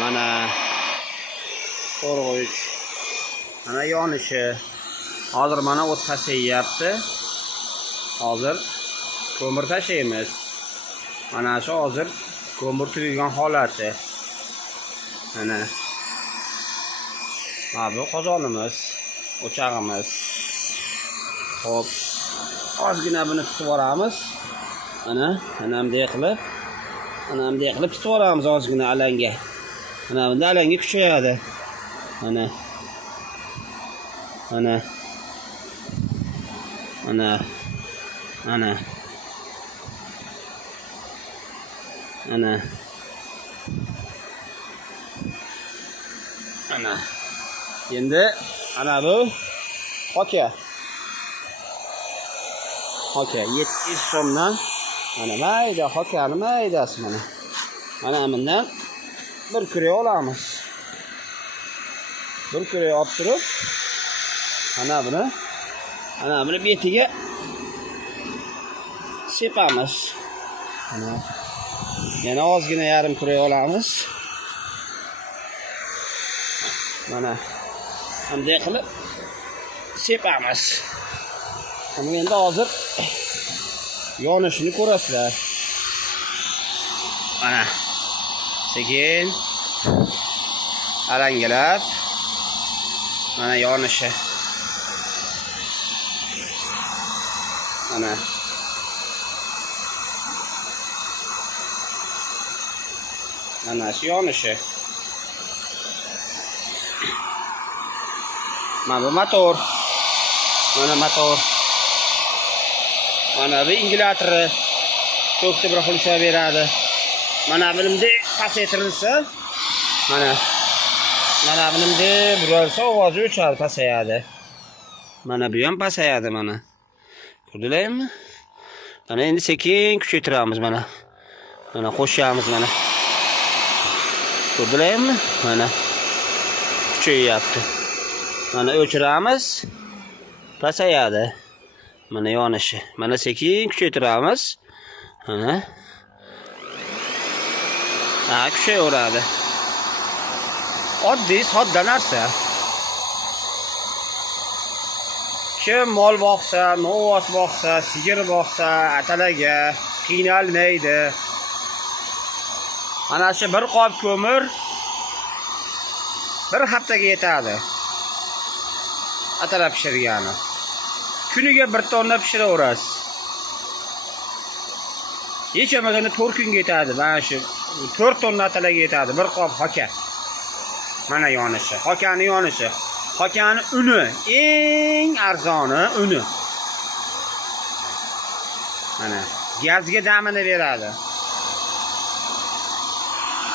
mana. Qo'rg'ich mana yonishi hozir mana o't tashlayyapti hozir ko'mir tashlaymiz mana shu hozir ko'mir tugagan holati. Mana. Mana bu qozonimiz o'chog'imiz. Ho'p ozgina buni tutib yuboramiz. Mana mana bunday qilib mana bunday qilib tutib yuboramiz ozgina alanga mana bunda alanga kuchayadi mana mana mana mana ana. Ana. Endi ana. Bu. Hoka hoka yetti yuz so'mdan mana mayda hokani maydasi mana mana bundan bir kurak olamiz bir kurak olib turib mana buni mana buni betiga sepamiz mana yana ozgina yarim kurak olamiz mana bunday qilib sepamiz mana endi hozir yonishini ko'rasizlar mana sekin. Alangalab mana yonishi? Mana? Mana shu yonishi? Mana bu motor? Mana motor? Mana bu inglyatori ko'kda bir xil ushlab beradi. Mana bunimda pasaytirilsa mana mana bunimda buralsa ovozi o'chadi pasayadi mana bu ham pasayadi mana ko'rdilarmi mana endi sekin kuchaytiramiz mana mana qo'shamiz mana ko'rdilarmi mana kuchayyapti mana o'chiramiz pasayadi mana yonishi mana sekin kuchaytiramiz mana ha kuchayaveradi oddiy sodda narsa kim mol boqsa novvos boqsa sigir boqsa atalaga qiynalmaydi mana shu bir qop ko'mir bir haftaga yetadi atalab pishirgani kuniga bir tonna pishiraverasiz. Hech bo'lmaganda to'rt kunga yetadi. Mana shu to'rt tonna atalaga yetadi. Bir qop hoka. Mana yonishi. Hokani yonishi. Hokani uni. Eng arzoni uni. Mana. Gazga damini beradi.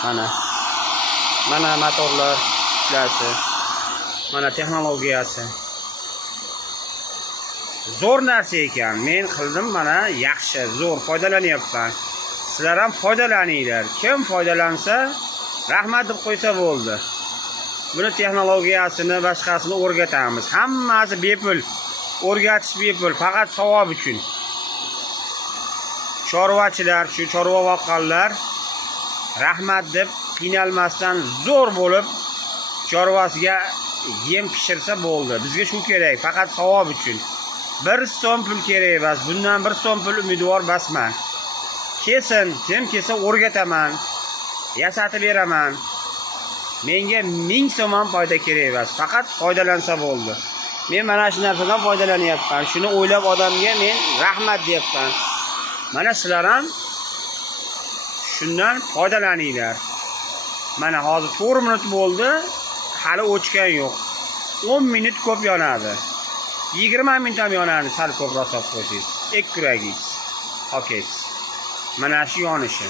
Mana. Mana motorlar ishlashi mana texnologiyasi. Zo'r narsa ekan. Men qildim mana yaxshi. Zo'r foydalanyapman sizlar ham foydalaninglar. Kim foydalansa rahmat deb qo'ysa bo'ldi. Buni texnologiyasini boshqasini o'rgatamiz. Hammasi bepul. O'rgatish bepul faqat savob uchun. Chorvachilar shu chorva boqqanlar rahmat deb qiynalmasdan zo'r bo'lib chorvasiga yem pishirsa bo'ldi. Bizga shu kerak faqat savob uchun. Bir so'm pul kerak emas bundan bir so'm pul umidvor emasman kelsin kim kelsa o'rgataman yasatib beraman. Menga ming so'm ham foyda kerak emas faqat foydalansa bo'ldi. Men mana shu narsadan foydalanyapman. Shuni o'ylab odamga men rahmat deyapman. Mana sizlar ham shundan foydalaninglar. Mana hozir to'rt minut bo'ldi hali o'chgan yo'q. o'n minut ko'p yonadi. Yigirma minut ham yonadi sal ko'proq solib qo'ysangiz. Ek kuragingiz mana shu yonishi.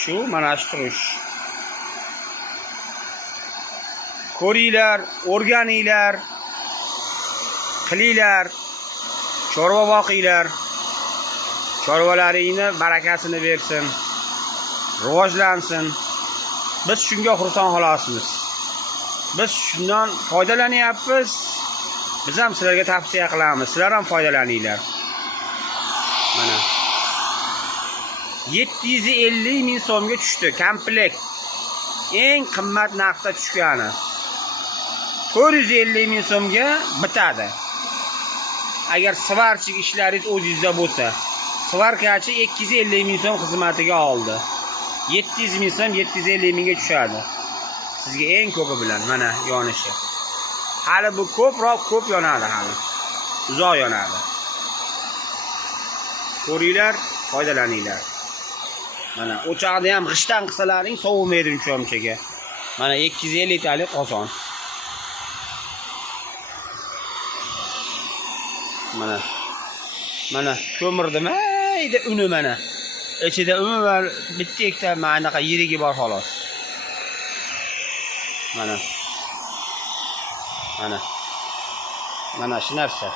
Shu mana shu turish. Ko'ringlar o'rganinglar qilinglar chorva boqinglar. Chorvalaringni barakasini bersin rivojlansin. Biz shunga xursand xolosmiz biz shundan foydalanyapmiz. Biz ham sizlarga tavsiya qilamiz. Sizlar ham foydalaninglar. 750 ming so'mga tushdi komplekt. Eng qimmat narxda tushgani 450 ming so'mga bitadi. Agar svarchik ishlaringiz o'zingizda bo'lsa svarkachi 250 ming so'm xizmatiga oldi. 700 ming so'm 750 mingga tushadi. Sizga eng ko'pi bilan mana yonishi. Hali bu ko'proq ko'p yonadi hali. Uzoq yonadi. Ko'ringlar foydalaninglar mana o'choqni ham g'ishtdan qilsalaring sovimaydi uncha munchaga mana 250 talik qozon mana mana ko'mirdim mayda uni mana. İchida umuman bitta ikkita mana anaqa yirigi bor xolos. Mana. Mana. Mana shu narsa